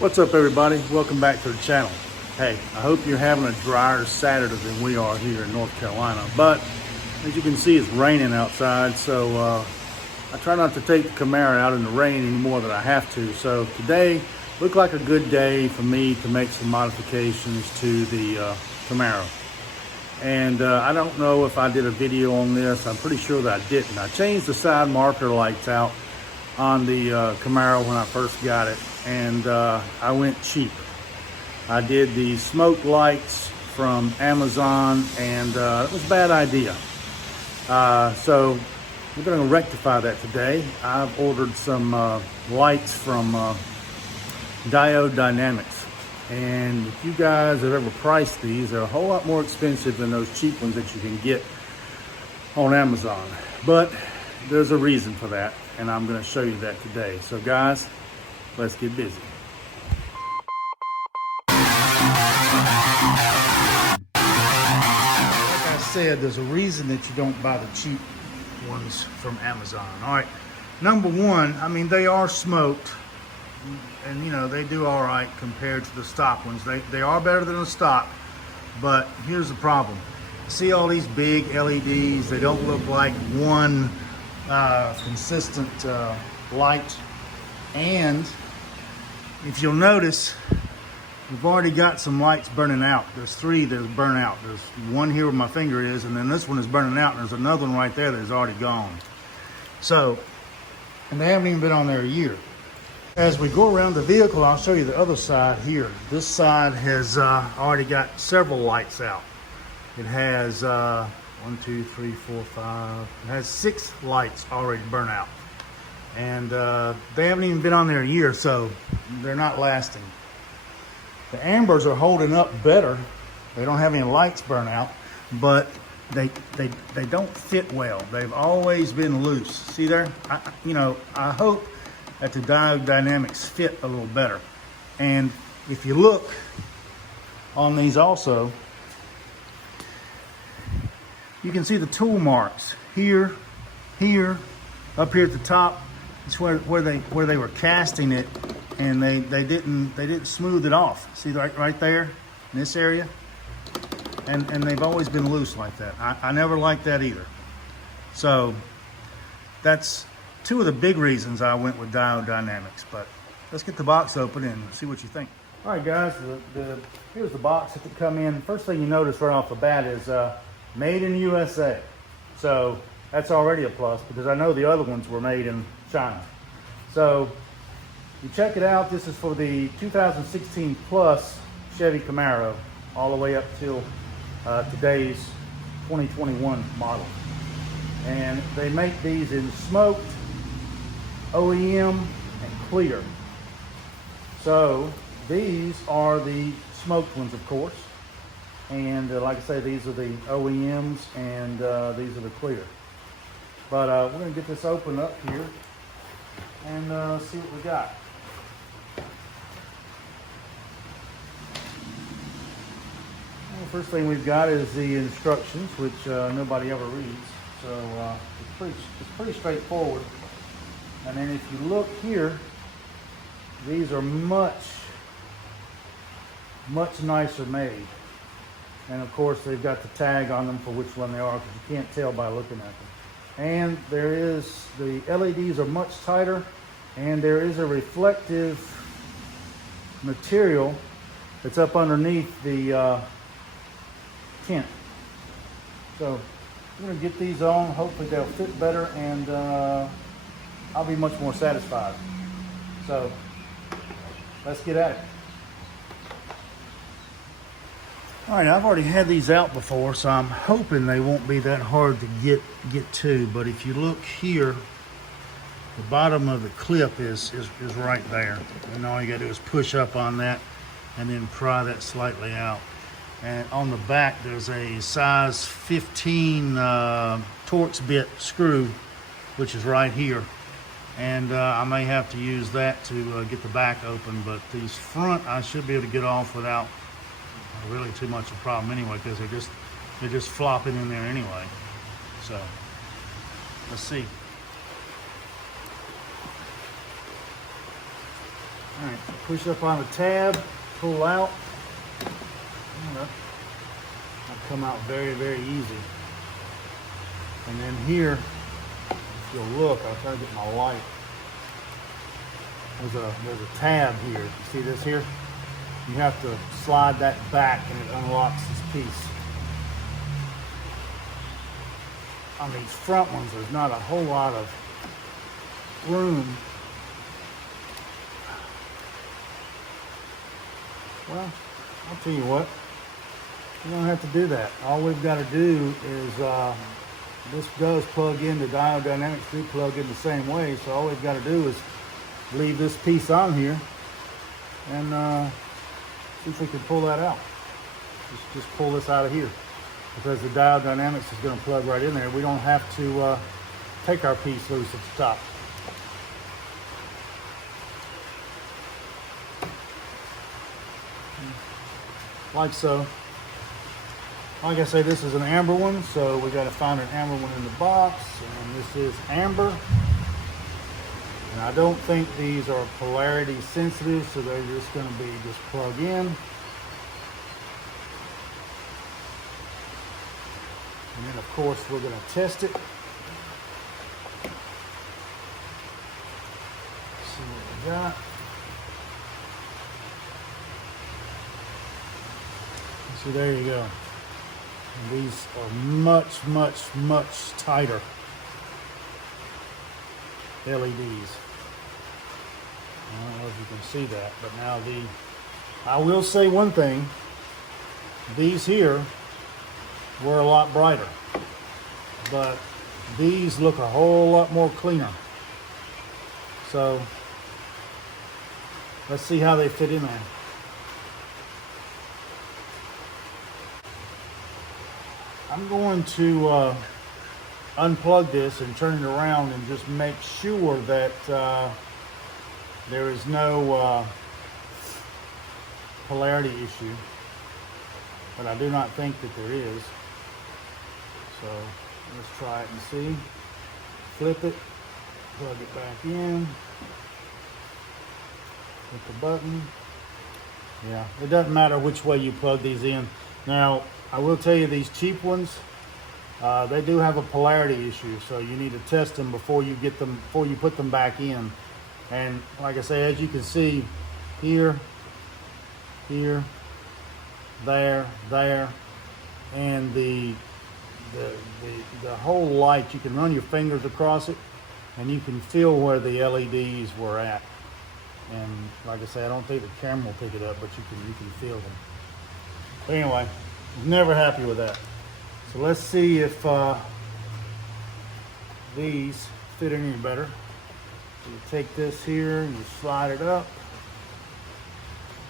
What's up, everybody? Welcome back to the channel. Hey, I hope you're having a drier Saturday than we are here in North Carolina, but as you can see, it's raining outside, so I try not to take the Camaro out in the rain any more than I have to. So today looked like a good day for me to make some modifications to the Camaro. And I don't know if I did a video on this. I'm pretty sure that I didn't. I changed the side marker lights out on the Camaro when I first got it, and I went cheap. I did the smoke lights from Amazon, and it was a bad idea. So we're going to rectify that today. I've ordered some lights from Diode Dynamics, and if you guys have ever priced these, they're a whole lot more expensive than those cheap ones that you can get on Amazon. But there's a reason for that, and I'm going to show you that today. So guys, let's get busy. Like I said, there's a reason that you don't buy the cheap ones from Amazon. All right, number one, I mean, they are smoked, and you know, they do all right compared to the stock ones. They are better than the stock, but here's the problem. See all these big LEDs? They don't look like one consistent light. And if you'll notice, we've already got some lights burning out. There's three that burn out. There's one here where my finger is, and then this one is burning out, and there's another one right there that is already gone. So, and they haven't even been on there a year. As we go around the vehicle, I'll show you the other side here. This side has already got several lights out. It has 1, 2, 3, 4, 5. It has 6 lights already burnt out. And they haven't even been on there a year, so they're not lasting. The ambers are holding up better. They don't have any lights burn out, but they don't fit well. They've always been loose. See there? I hope that the Diode Dynamics fit a little better. And if you look on these also, you can see the tool marks here, up here at the top. It's where they were casting it, and they didn't smooth it off. See right there in this area, and they've always been loose like that. I never liked that either. So that's two of the big reasons I went with Diode Dynamics. But let's get the box open and see what you think. All right, guys, here's the box that could come in. First thing you notice right off the bat is made in the USA. So that's already a plus, because I know the other ones were made in China. So you check it out. This is for the 2016 plus Chevy Camaro, all the way up till today's 2021 model. And they make these in smoked, OEM, and clear. So these are the smoked ones, of course. And like I say, these are the OEMs, and these are the clear. But we're going to get this open up here and see what we got. Well, the first thing we've got is the instructions, which nobody ever reads. So it's pretty straightforward. And then if you look here, these are much nicer made. And of course, they've got the tag on them for which one they are, because you can't tell by looking at them. And the LEDs are much tighter, and there is a reflective material that's up underneath the tint. So I'm going to get these on. Hopefully they'll fit better, and I'll be much more satisfied. So let's get at it. All right, I've already had these out before, so I'm hoping they won't be that hard to get to. But if you look here, the bottom of the clip is right there. And all you gotta do is push up on that and then pry that slightly out. And on the back, there's a size 15 Torx bit screw, which is right here. And I may have to use that to get the back open, but these front I should be able to get off without really too much of a problem anyway, because they're just flopping in there anyway. So let's see. All right, push up on the tab, pull out. That'll come out very, very easy. And then here, if you'll look, I'll try to get my light. There's a tab here. You see this here? You have to slide that back and it unlocks this piece. On these front ones, there's not a whole lot of room. Well, I'll tell you what, you don't have to do that. All we've got to do is, this does plug in, the diode dynamics do plug in the same way, so all we've got to do is leave this piece on here and see if we can pull that out. Just pull this out of here, because the diode dynamics is going to plug right in there. We don't have to take our piece loose at the top. Like so. Like I say, this is an amber one, so we got to find an amber one in the box, and this is amber. And I don't think these are polarity sensitive, so they're just going to be just plug in. And then of course we're going to test it. See what we got. So there you go. And these are much, much, much tighter LEDs. I don't know if you can see that, but now I will say one thing. These here were a lot brighter, but these look a whole lot more cleaner. So let's see how they fit in there. I'm going to unplug this and turn it around and just make sure that there is no polarity issue, but I do not think that there is. So let's try it and see. Flip it, plug it back in, hit the button. Yeah, it doesn't matter which way you plug these in. Now, I will tell you, these cheap ones, they do have a polarity issue, so you need to test them before you get them, before you put them back in. And like I say, as you can see, here, here, there, and the whole light, you can run your fingers across it, and you can feel where the LEDs were at. And like I say, I don't think the camera will pick it up, but you can feel them. But anyway, never happy with that. So let's see if these fit any better. So you take this here and you slide it up,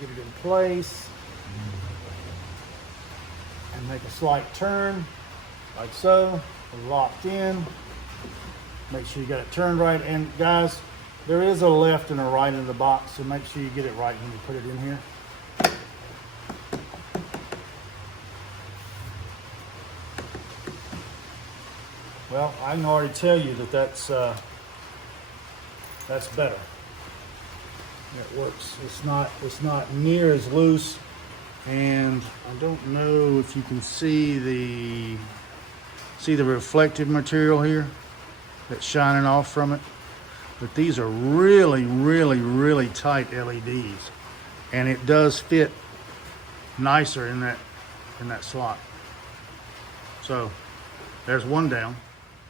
get it in place, and make a slight turn, like so. Locked in. Make sure you got it turned right. And guys, there is a left and a right in the box, so make sure you get it right when you put it in here. Well, I can already tell you that that's better. It works. It's not near as loose, and I don't know if you can see the reflective material here that's shining off from it. But these are really, really, really tight LEDs, and it does fit nicer in that slot. So there's one down.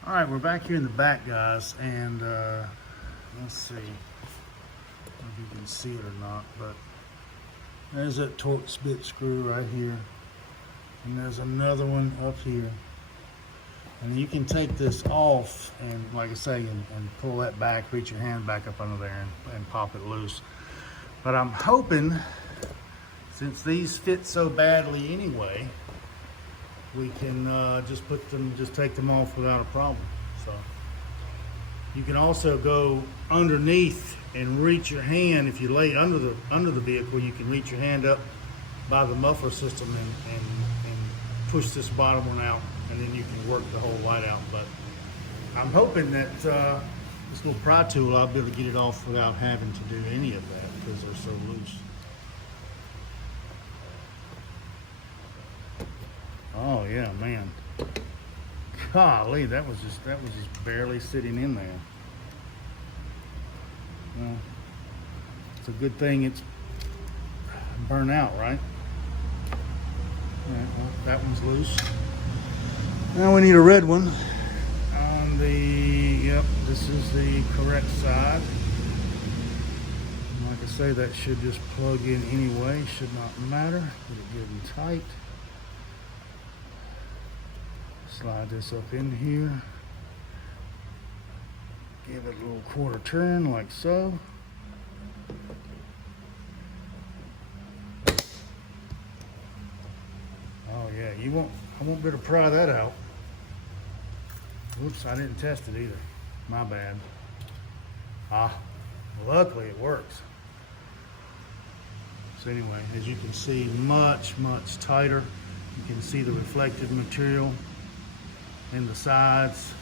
All right, we're back here in the back, guys, and let's see if you can see it or not, but there's that Torx bit screw right here, and there's another one up here. And you can take this off and, like I say, and pull that back, reach your hand back up under there and pop it loose. But I'm hoping, since these fit so badly anyway, we can just take them off without a problem. So you can also go underneath and reach your hand. If you lay under the vehicle, you can reach your hand up by the muffler system and push this bottom one out, and then you can work the whole light out. But I'm hoping that this little pry tool, I'll be able to get it off without having to do any of that. because they're so loose. Oh yeah, man. Golly, that was just barely sitting in there. Well, it's a good thing it's burnt out, right? All right, well, that one's loose. Now we need a red one on the, yep, this is the correct side. Like I say, that should just plug in anyway, should not matter. Get it good and tight. Slide this up in here. Give it a little quarter turn like so. Oh yeah, I won't be able to pry that out. Oops, I didn't test it either. My bad. Luckily it works. So anyway, as you can see, much tighter. You can see the reflective material in the sides.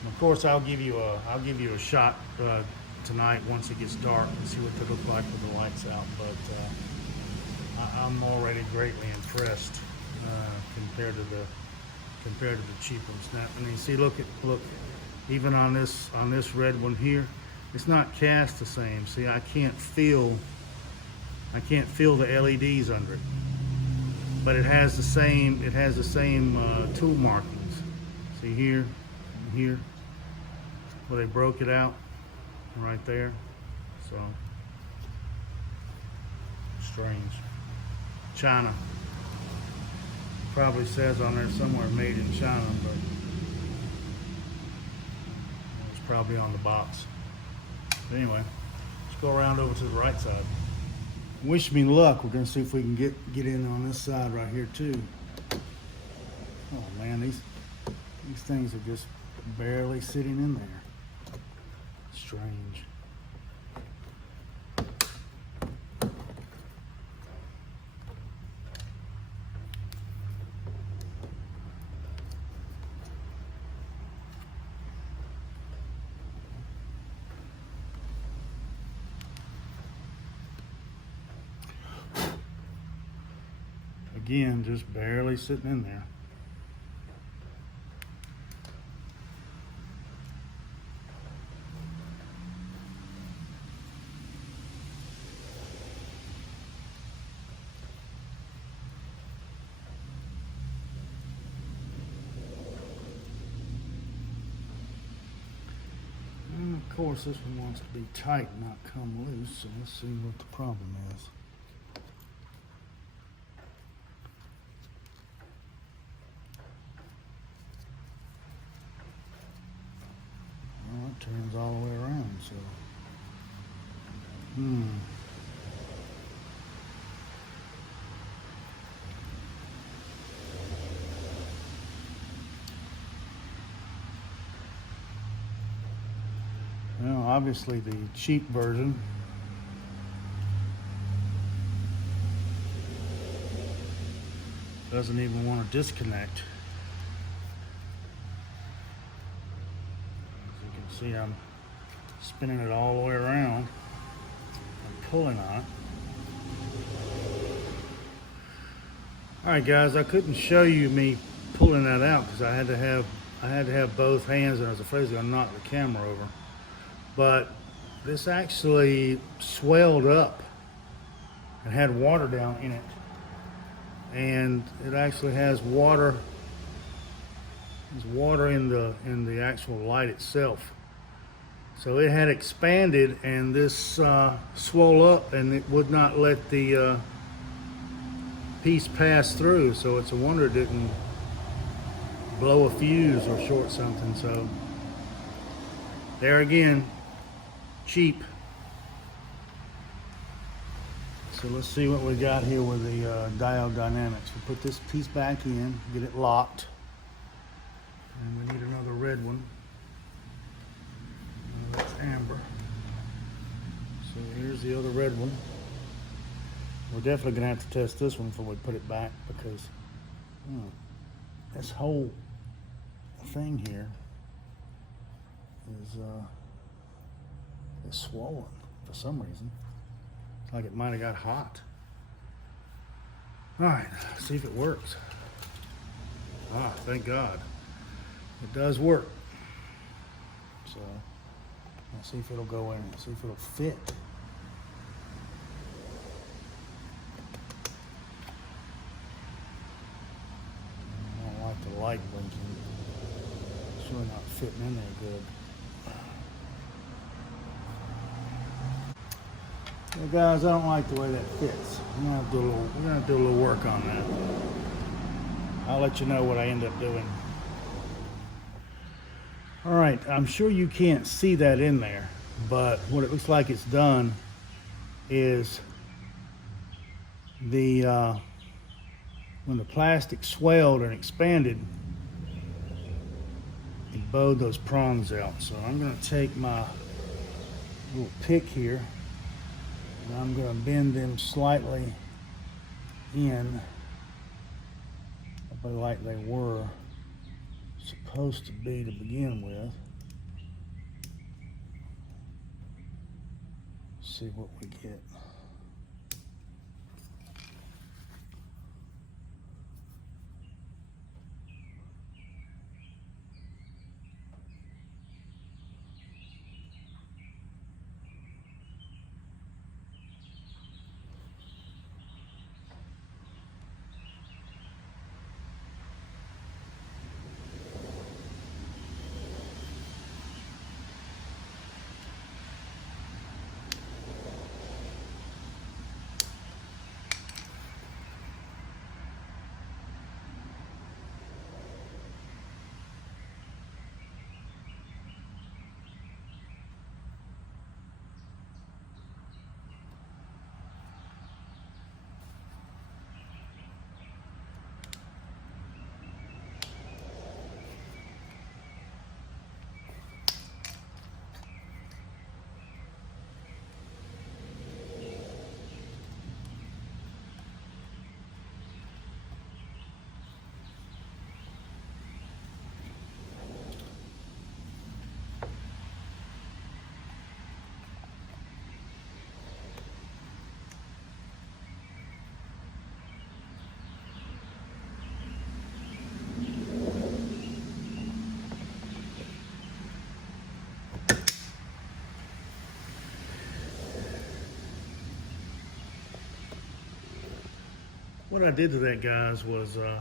And of course, I'll give you a shot tonight once it gets dark and see what they look like with the lights out. But I'm already greatly impressed compared to the cheap ones. Now, and you see, look, even on this red one here, it's not cast the same. See, I can't feel the LEDs under it, but it has the same tool markings. See here and here, where they broke it out, right there. So strange. China. Probably says on there somewhere made in China, but it's probably on the box. But anyway, let's go around over to the right side. Wish me luck. We're gonna see if we can get in on this side right here too. Oh man, these things are just barely sitting in there. Strange. Again, just barely sitting in there. And of course, this one wants to be tight, not come loose, so let's see what the problem is. Turns all the way around, so well, obviously the cheap version doesn't even want to disconnect. See, I'm spinning it all the way around. I'm pulling on it. All right, guys, I couldn't show you me pulling that out because I had to have both hands, and I was afraid I was going to knock the camera over. But this actually swelled up and had water down in it, and it actually has water. There's water in the actual light itself. So it had expanded, and this swole up, and it would not let the piece pass through. So it's a wonder it didn't blow a fuse or short something. So there again, cheap. So let's see what we got here with the diode dynamics. We'll put this piece back in, get it locked, and we need another red one. That's amber. So here's the other red one. We're definitely gonna have to test this one before we put it back, because this whole thing here is swollen for some reason. like it might have got hot. All right, see if it works. Ah, thank God. It does work. So, let's see if it'll go in, see if it'll fit. I don't like the light blinking. It's really not fitting in there good. Well, guys, I don't like the way that fits. We're gonna have to do a little work on that. I'll let you know what I end up doing. All right, I'm sure you can't see that in there, but what it looks like it's done is when the plastic swelled and expanded, it bowed those prongs out. So I'm gonna take my little pick here, and I'm going to bend them slightly in, about like they were supposed to be to begin with. See what we get. What I did to that, guys, was where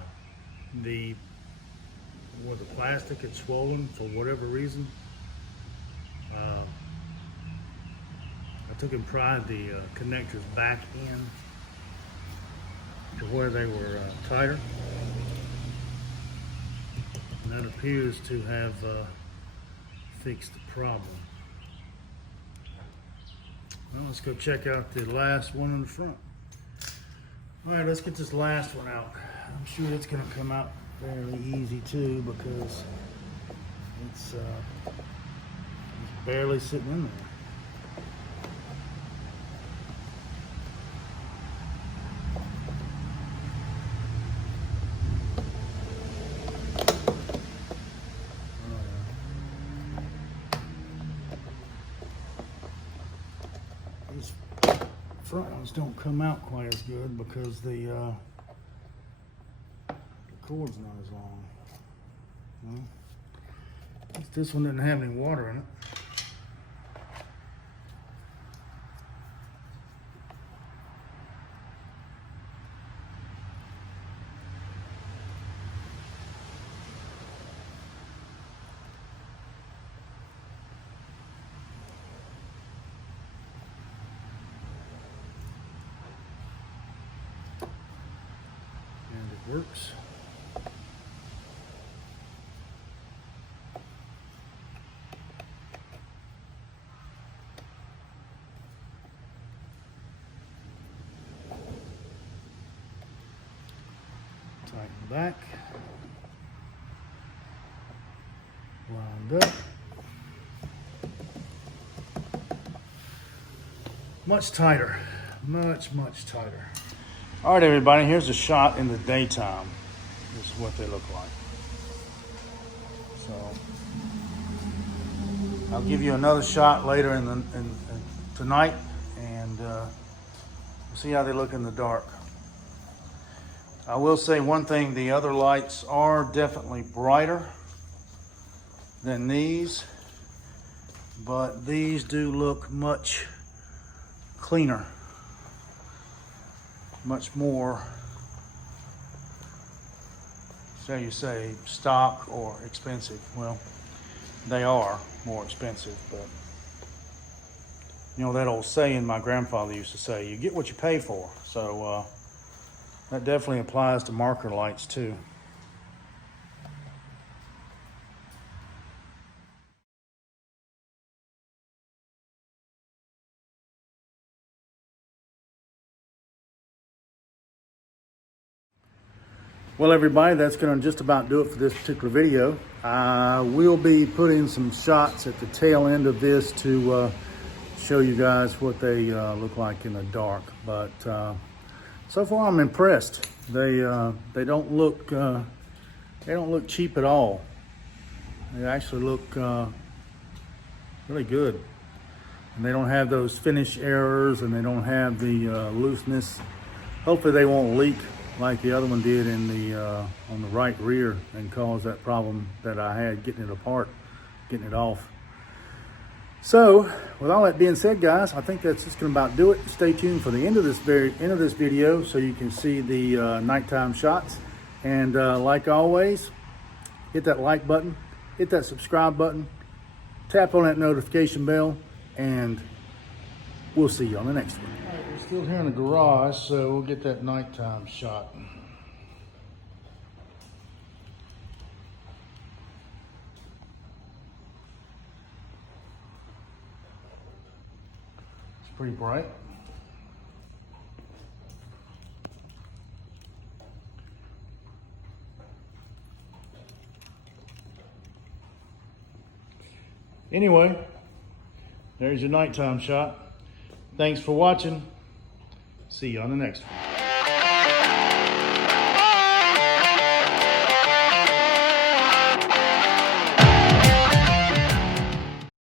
the plastic had swollen for whatever reason. I took and pried the connectors back in to where they were tighter. And that appears to have fixed the problem. Well, let's go check out the last one in the front. All right, let's get this last one out. I'm sure it's going to come out fairly easy too, because it's barely sitting in there. These front ones don't come out quite as good because the cord's not as long. Well, this one didn't have any water in it. And it works. Tighten the back. Lined up. Much tighter. Much tighter. All right, everybody, here's a shot in the daytime. This is what they look like. So I'll give you another shot later in tonight, and See how they look in the dark. I will say one thing, the other lights are definitely brighter than these, but these do look much cleaner, much more, shall you say, stock or expensive. Well, they are more expensive, but you know that old saying my grandfather used to say, you get what you pay for. So that definitely applies to marker lights too. Well, everybody, that's going to just about do it for this particular video. I will be putting some shots at the tail end of this to show you guys what they look like in the dark. But so far, I'm impressed. They don't look cheap at all. They actually look really good, and they don't have those finish errors, and they don't have the looseness. Hopefully, they won't leak like the other one did in the on the right rear and cause that problem that I had getting it apart, getting it off. So with all that being said, guys, I think that's just gonna about do it. Stay tuned for the end of this video so you can see the nighttime shots. And like always, hit that like button, hit that subscribe button, tap on that notification bell, and we'll see you on the next one. All right, we're still here in the garage, so we'll get that nighttime shot. It's pretty bright. Anyway, there's your nighttime shot. Thanks for watching. See you on the next one.